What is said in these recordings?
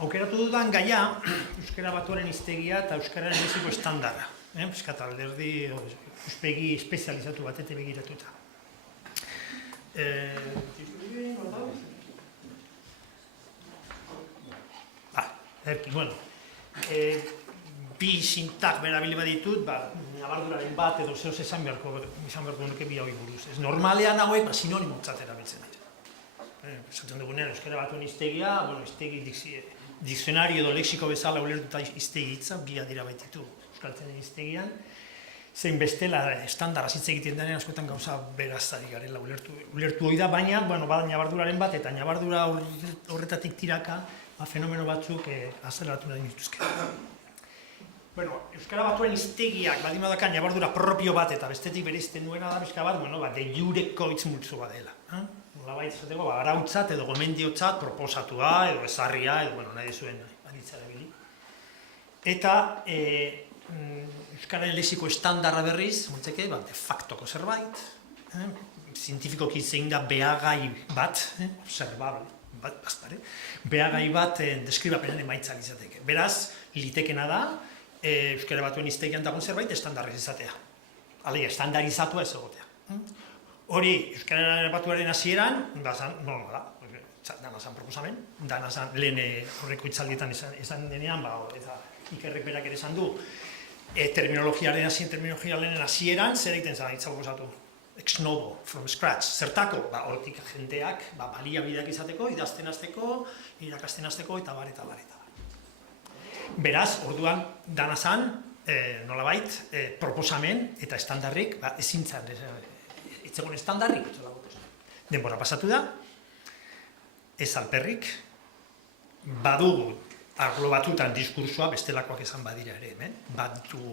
Aukeratu dudan gaia, Euskara Batuaren hiztegia eta Euskararen lexiko estandarra. Piskat alderdi, ikuspegi espezializatu batete begiratuta. Bueno, bi sintak berabili baditut, nabarduraren bat edo zehoz esan beharko nuke bi hau buruz. Ez normalean hauek sinonimotzat erabiltzen dira. Esaten dugunean, Euskara Batuen hiztegia, hiztegi dikzionario edo lexiko bezala ulertuta hiztegi hitza, bi adira baititu euskaltzenen hiztegian. Zein bestela estandarra hitz egiten denean askotan gauza berazari garela ulertu hori da, baina, bada nabarduraren bat eta nabardura horretatik tiraka fenomeno batzuk azeleratu nahi dituzke. Euskara Batuen hiztegiak baldin badaka nabardura propio bat eta bestetik bereizten nuena da pixka bat, de jureko hitz multzo bat dela. Nolabait esateko, arautzat edo gomendiotzat proposatua edo ezarria edo nahi zuen aditza erabili. Eta Euskararen lexiko estandarra berriz, de factoko zerbait, zientifikoki zein da behagai bat, observable, behagai bat deskribapenen emaitza izateke. Beraz, litekena da, Euskara Batuen hiztegian dagoen zerbait estandarrez izatea. Alegia, estandarizatua ez egotea. Hori, Euskara Batuaren hasieran, normala, dana zan proposamen, dana zan lehen horreko hitzaldietan esan denean, eta Ikerrek berak ere esan du, terminologiaren hasieran, zer egiten zan hitza proposatu? Ex novo, from scratch, zertako, hortik jendeak baliabideak izateko, idazten hasteko, irakasten hasteko, eta bar. Beraz, orduan, dana zan, nolabait, proposamen eta estandarrik, ezin zan, itzegoen estandarrik, denbora pasatu da, ez alperrik, badugu arlo batutan diskursoa bestelakoak esan badira ere, badu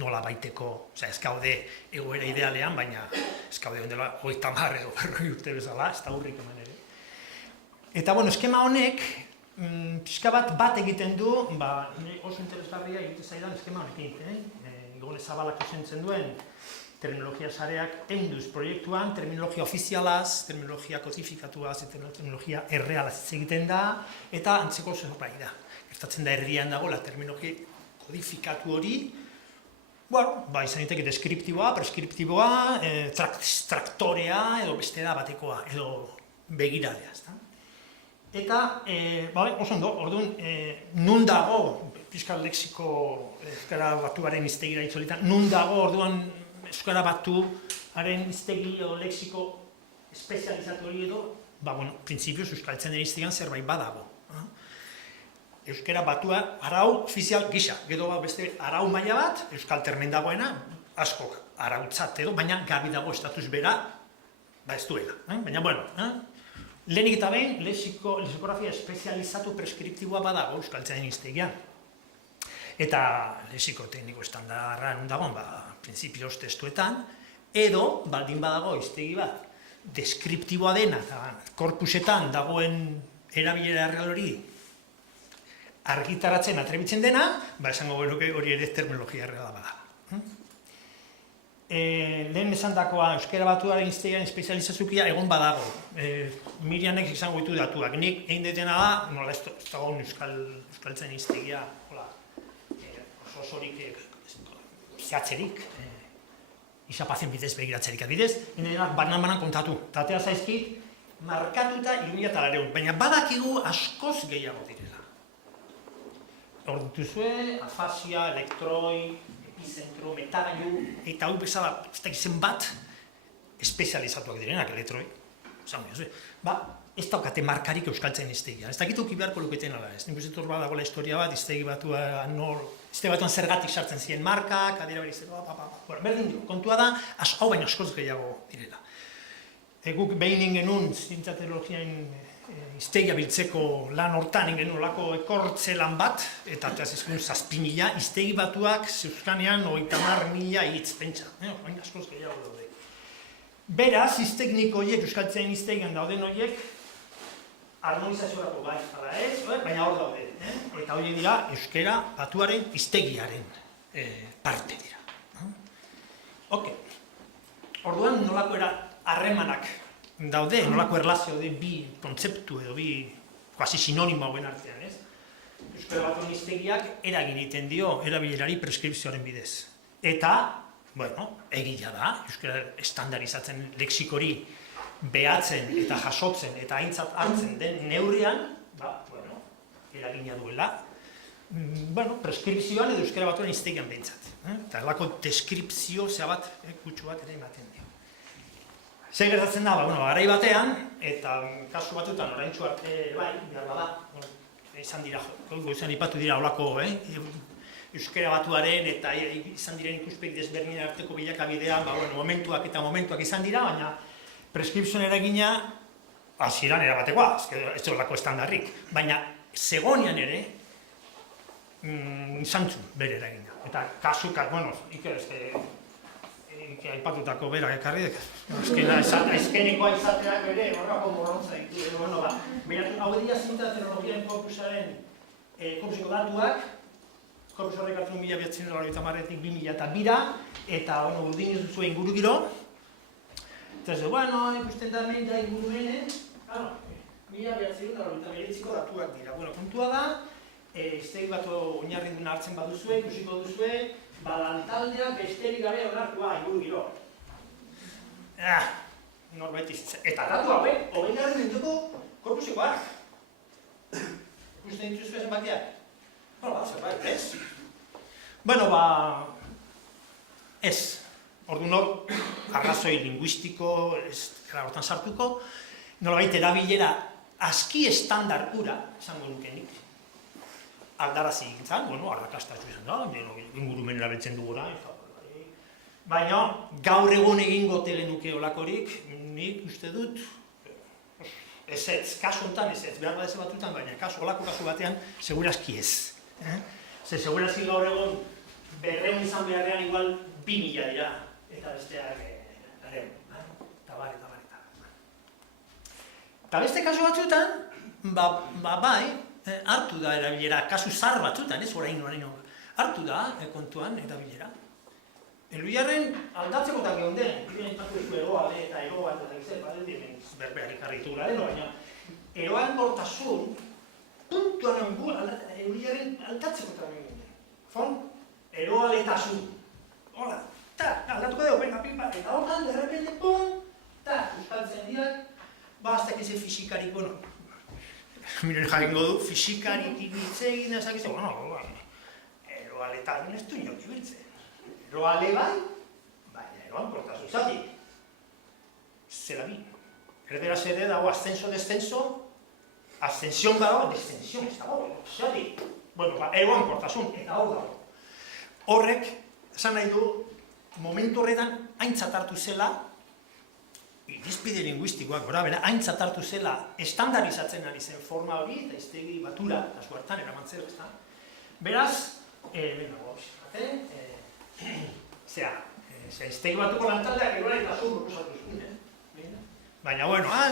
nola baiteko, ez gaude egoera idealean, baina ez gaude ondela 30 edo 40 urte bezala, ez da hurrik eman ere. Eta, eskema honek, pixka bat egiten du, oso interesgarria egiten zaidan eskema honekin, Igone Zabalak osentzen duen terminologia sareak einduz proiektuan, terminologia ofizialaz, terminologia kotifikatuaz, eta terminologia errealaz egiten da, eta antzeko zerbait da. Gertatzen da erdian dago, terminologia kodifikatu hori, izan diteke deskriptiboa, preskriptiboa, traktorea, edo beste da batekoa, edo begiradea. Eta, oso ondo, orduan, nun dago, Euskal Lexiko Euskara Batuaren hiztegira itzolitan, nun dago, orduan, Euskara Batuaren hiztegi edo lexiko espezializatu hori edo, printzipioz euskaltzenen hiztegian zerbait badago. Euskara Batua arau ofizial gisa, gero beste arau maila bat, euskal termen dagoena, askok arautzat edo, baina gabi dago estatus bera, ez duela. Baina, lehenik eta behin, lexikografia espezializatu preskriptiboa badago euskaltzenen hiztegian. Eta lexiko tekniko estandarra nun dagoen, printzipioz testuetan, edo, baldin badago hiztegi bat, deskriptiboa dena, eta korpusetan dagoen erabilera erreal hori argitaratzen atrebitzen dena, esango genuke hori ere terminologia erreala bada. Lehen esandakoa Euskara Batuaren hiztegian espezializazukia egon badago. Mirianek izango ditu datuak. Nik egin detena da, nola ez dagoen euskaltzen hiztegia, osorik zehatzerik, isapazen bidez begiratzerik adidez, denak banan kontatu. Tatea zaizkit, markatuta 2008, baina badakigu askoz gehiago direla. Hor dituzue, afasia, elektroi, epizentro, metagailu, eta hau bezala, ez da izen bat, espezializatuak direnak elektroi. Ez daukate markarik euskaltzen hiztegia. Ez dakituki beharko luketen ala ez. Nik uste hor badagoela historia bat, hiztegi batuan zergatik sartzen ziren markak, adira beri zer, berdin dio, kontua da, hau baino askoz gehiago direla. Guk behin genuen zientziateknologiaen hiztegia biltzeko lan hortan genuen olako ekortze lan bat, eta ezken 7.000 hiztegi batuak zeuskanean 30.000 hitz pentsa. Baina askoz gehiago daude. Beraz, hiztekniko horiek, euskaltzen hiztegian dauden horiek, harmonizaziorako bai, baina hor daude. Eta horiek dira, Euskara Batuaren hiztegiaren parte dira. Orduan, nolako harremanak daude, nolako erlazio daude bi kontzeptu edo bi quasi sinonimo hauen artean, ez? Euskara Batuen hiztegiak eragin egiten dio erabilerari preskripzioaren bidez. Eta, bueno, egia da, euskara estandarizatzen lexikori behatzen eta jasotzen eta aintzat hartzen den neurrian, bueno, eragina duela, bueno, preskripzioan edo euskara Batuen hiztegian behintzat. Eta lako deskripzio bat, kutsu bat ere ematen dio. Zer gertatzen da, garai batean, eta kasu batutan oraintsu arte, behar bada, izan dira, izan ipatu dira olako, euskara Batuaren eta izan diren ikuspegi desberdinen arteko bilakabidean, momentuak izan dira, baina preskripzioen eragina hasieran erabatekoa, ez olako estandarrik, baina zegonean ere izan zuen bere eragina. Eta kasukak, aipatutako berak ekarri dek, azkenekoa izateak ere, horrako morrontza ditu. Hau edia zinta teknologiaren korpusaren korpuseko datuak, korpus horrek hartu 1980-etik 2002-ra, eta urdin ez duzue inguru giro. Eta ez du, ikusten da hemen da ingurumenen, 1989ko datuak dira. Kontua da, hiztegi bat oinarri duna hartzen baduzue, ikusiko duzue, lantaldeak besterik gabe onartua inguru giro. Norbait izan. Eta datu hauek, 20. menduko korpusekoak. Ikusten dituzue zenbakiak? Zerbait, ez? Ez. Orduan hor, arrazoi linguistiko, ez gara hortan sartuko, nolabait erabilera aski estandar ura, esango nukenik, aldarazi egintzen, arrakastatxu izan da, ingurumen erabiltzen dugura, baina gaur egon egingo genuke olakorik, nik uste dut, ezetz, kasu honetan ezetz, behar badeze batutan, baina olako kasu batean, segurazki ez. Segurazki gaur egon, berreun izan beharrean igual 2000 dira, eta besteak eta bar. Eta beste kasu batzutan, hartu da erabilera, kasu zar batzutan, ez orain hartu da kontuan erabilera. Eluiarren aldatzekotak egon den, ipatu duzu eroale eta eroa eta gizet, berbeak ikarritugula deno, baina eroan bortasun, puntuan eluiarren aldatzekotak egon den. Fon, eroaletasun. Hola, aldatuko dugu, pipa, eta hortan, derrepende, pum, euskaltzen diak, aztak eze fisikarik, miren jakingo du, fisikarik ibiltzegin, ezak izan, eroaletan ez du inok ibiltzen. Eroale bai, baina eroan kortasun zatik. Zera bi. Erderaz ere dago ascenso-descenso, ascensión dago, descensión ez dago, zatik. Eroan kortasun, eta hor dago. Horrek, esan nahi du, momentu horretan aintzat hartu zela, irizpide linguistikoak gora bera, aintzat hartu zela estandarizatzen ari zen forma hori, eta hiztegi batura, eta zuartan eramantzera, ez da? Beraz, hiztegi batuko lantaldeak eroan eta zur proposatu zuen, baina,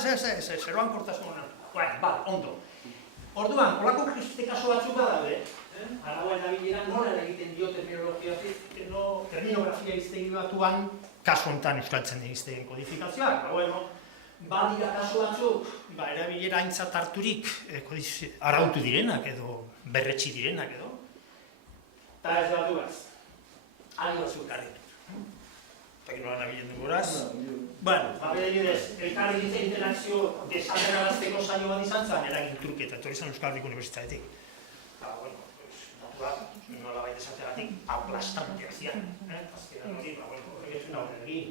zeroan kortasun honan, ondo. Orduan, kolako kasu batzuk badaude, araua erabilera nola egiten dio terminografia hiztegi batuan, kasu honetan euskaltzen den hiztegien kodifikazioak, badira kasu batzuk, erabilera aintzat harturik arautu direnak edo berretsi direnak edo, eta ez bat duaz, ari batzuk garri. Eta gero nabilen duguraz. Bidez, elkarri ditzen interakzio desagerrarazteko saio bat izan zen, eragin truketa, etorri zen Euskal Herriko Unibertsitatetik. Eta, datuak, nola baita esategatik, aplastanteak zian. Azkenan hori, horrek ez duna horregin,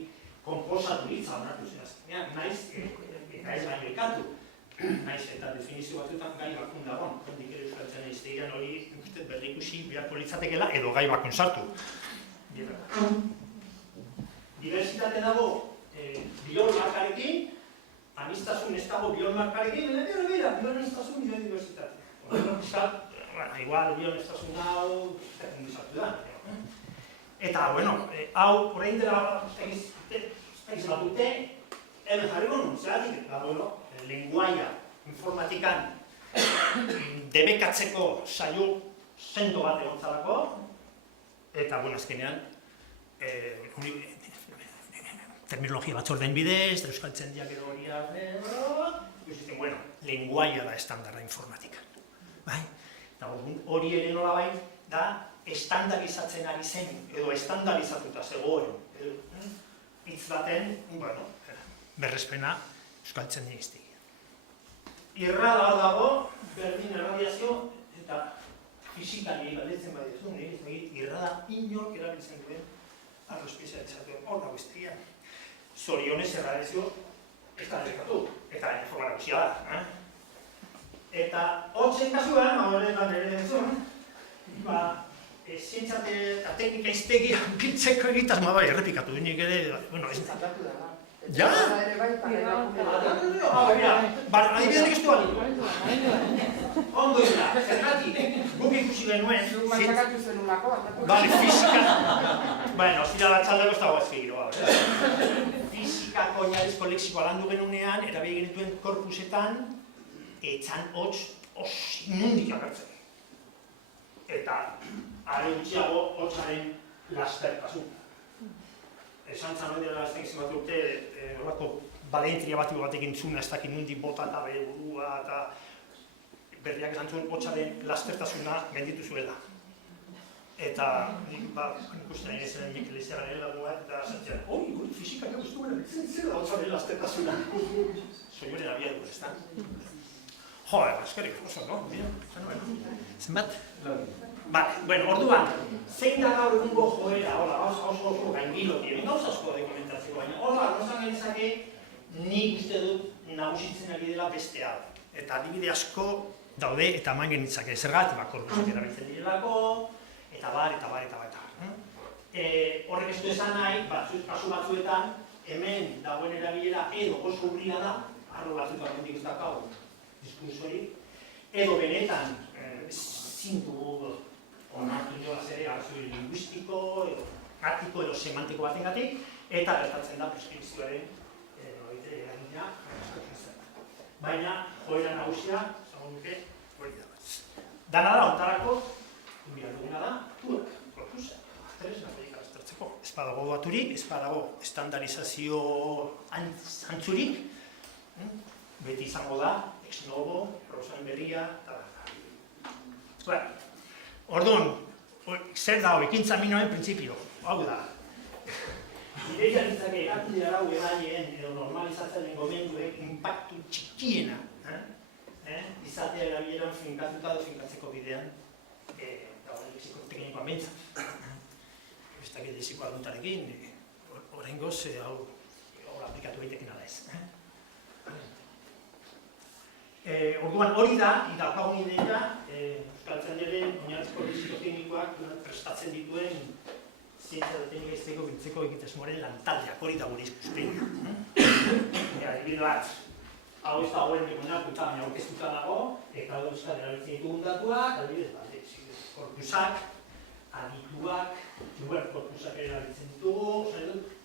komposatu hitza onartu zen azkenean, naiz, eta ez baino ikatu. Naiz, eta definizio batuetan gai bakun dagoen, hondik ere euskaltzen hiztegian hori berrikusi beharko litzatekeela edo gai bakun sartu. Diversitate dago biolmarkarekin, anistasun ez dago biolmarkarekin, biolanistasun nire diversitate. Igual biolanistasun hau, teknizatu da. Eta, hau, horrein dela, ez batute, hemen jarriko nun, zeratik, lenguaia informatikan debekatzeko saio sendo bat egon zalako, eta, azkenean, terminologia batzordeen bidez, euskaltzen diak edo horiak, lenguaia da estandarra informatika. Eta hori ere nolabait da estandarizatzen ari zen, edo estandarizatuta zegoen. Hitz baten, berrespena euskaltzen digiztik. Irrada dago, berdin erradiazio eta fizikari galdetzen badezu, irrada inork erabiltzen duen arlo espezializatu hor dago iztegia. Zorionez erradiazio estandarizatu, eta informara guzia da. Eta hotzen kasuan, horretan ere dezun, zientzate eta teknika iztegia biltzeko egitasma bai errepikatu duenik ere, ez da. Ja? Adibidea nik ez du alitu. Ondo ez da, zergatik, guk ikusi genuen. Matzakatu zenulako, fizika. Bueno, zira batxaldeko ez dago ezke giroa. Fizikako oinarrizko lexikoa landu genunean, erabili genituen korpusetan, etzan hotz inundik agertzen. Eta, are gutxiago, hotzaren lastertasun. Esan zan hori dela azten izan bat urte, horako balentria batekin zuna ez dakit nundik bota eta bere burua eta berriak esan zuen hotzaren lastertasuna menditu zuela. Eta nik ikusten nahi zen Mikel Izararen lagua eta zentzen, guri fizikak egustu gara bitzen zela hotzaren lastertasuna. Soioren abiadur, ez da? Joder, eskerik, oso, no? Zenbat? Orduan, zein da gaur egungo joera, oso gaingilo dien, gauza asko dokumentazio baina, gauza genezake nik uste dut nagusitzen ari dela beste hau. Eta adibide asko daude eta eman genitzake zergatik korpusak erabiltzen direlako, eta bar. Horrek ez du esan nahi, kasu batzuetan, hemen dagoen erabilera edo oso urria da, arlo batzuetan mendik ez dakau diskursorik, edo benetan zintu onartu joaz ere arzui linguistiko, praktiko edo semantiko batengatik, eta gertatzen da preskripzioaren eragina. Baina, joera nagusia, zagon duke, hori da bat. Dana da, ontarako, duguna da, tuak, korpusa, azteres, nagoik aztertzeko. Ez badago baturik, ez badago estandarizazio antzurik, beti izango da, ex novo, Rosanen berria, eta orduan, zer da hau, ekintza minoen printzipio, hau da. Ideia ditzake erakunde arau edaien edo normalizatzen gomenduek impactu txikiena izatea erabieran finkatuta edo finkatzeko bidean lexiko teknikoa mentzat. Ez dakit lexikoa dutarekin, oraingoz hau aplikatu egiteken ala ez. Orduan hori da, daukagun ideia, euskaltzen diren oinarrizko lexiko teknikoak prestatzen dituen zientzia da teknika izteko biltzeko egitasmoaren lantaldeak, hori da gure izkuspenia. Adibide bat, hau ez dagoen dekonakuta, baina aurkeztuta dago, eta hau euskal erabiltzen ditugun datuak, adibidez bat, korpusak, adituak, korpusak erabiltzen ditugu,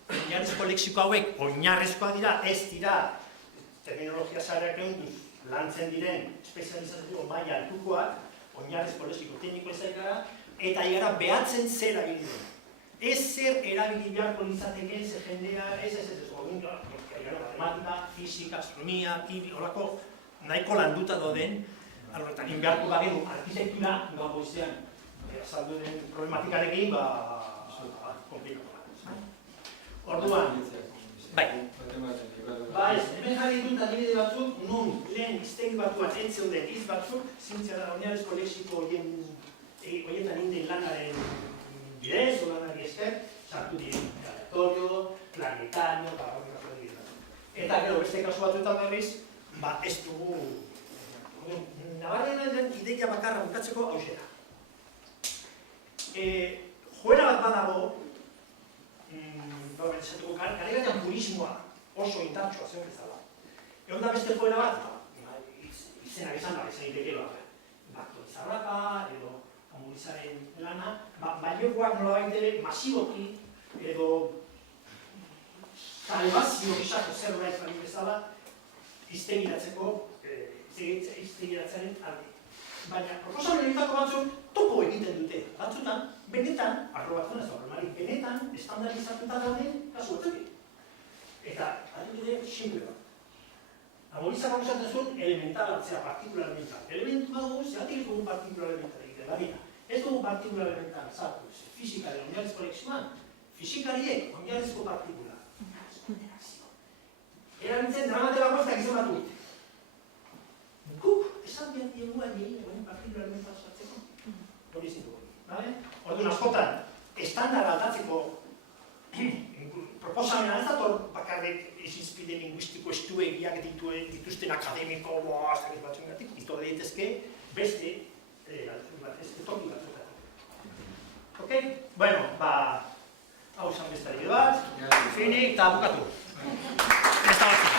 oinarrizko lexiko hauek oinarrizkoak dira, ez dira terminologia zaharrak egin lantzen diren espezializazio maila altukoak, oinarrizko lexiko tekniko ezaikara, eta igara behatzen zer egin duen. Ez zer erabili beharko litzateken, ze jendea, ez, matematika, fizika, astronomia, horako nahiko landuta doden, horretan, inbeharko bagenu arkitektura, gaur goizean, azaldu den problematikarekin, komplikatu. Orduan, bai. Hemen jarri dut adibide batzuk, nun lehen iztegi batuan entzeuden hitz batzuk, zientzia da oinarrizko lexiko horietan inden lanaren bidez, o lanari esker, sartu diren aleatorio, planetario, eta gero beste kasu batzuetan berriz, ez dugu nabarrean den ideia bakarra bukatzeko hausera. Joera bat badago, kare gaitan purismoa oso indartsua zen bezala. Egon da beste joera bat, izenak esan da, izan iteke bakto izarraka, edo amburizaren lana, baliokoak nolabait ere masiboki, edo salvazio isako zerbait bali bezala, iztegiratzeko, iztegiratzearen alde. Baina, proposamen egitako batzuk topo egiten dute. Batzutan, benetan, arro batzuna ez horremari, benetan estandarizatuta dauden kasu batzuekin. Eta, adibide, simple bat. Amolizak akusatzen zuen elemental atzea, partikula elemental. Elementu badugu, zeratik ez dugu partikula elemental egiten, badira. Ez dugu partikula elemental sartu, fizikaren oinarrizko lexioan, fizikariek oinarrizko partikula. Erabiltzen dramaterako ez dakizun bat dut. Guk, esan behar diegu egin partikula elemental sartzeko. Hori zintu hori. Orduan askotan, estandara aldatzeko proposamena ez dator bakarrik izinzpide linguistiko estuegiak dituzten akademiko ez dakit batzuengatik, ito daitezke beste toki batzuetatik. Ok? Bueno, hau esan beste bat, finik eta bukatu. Ez da bat.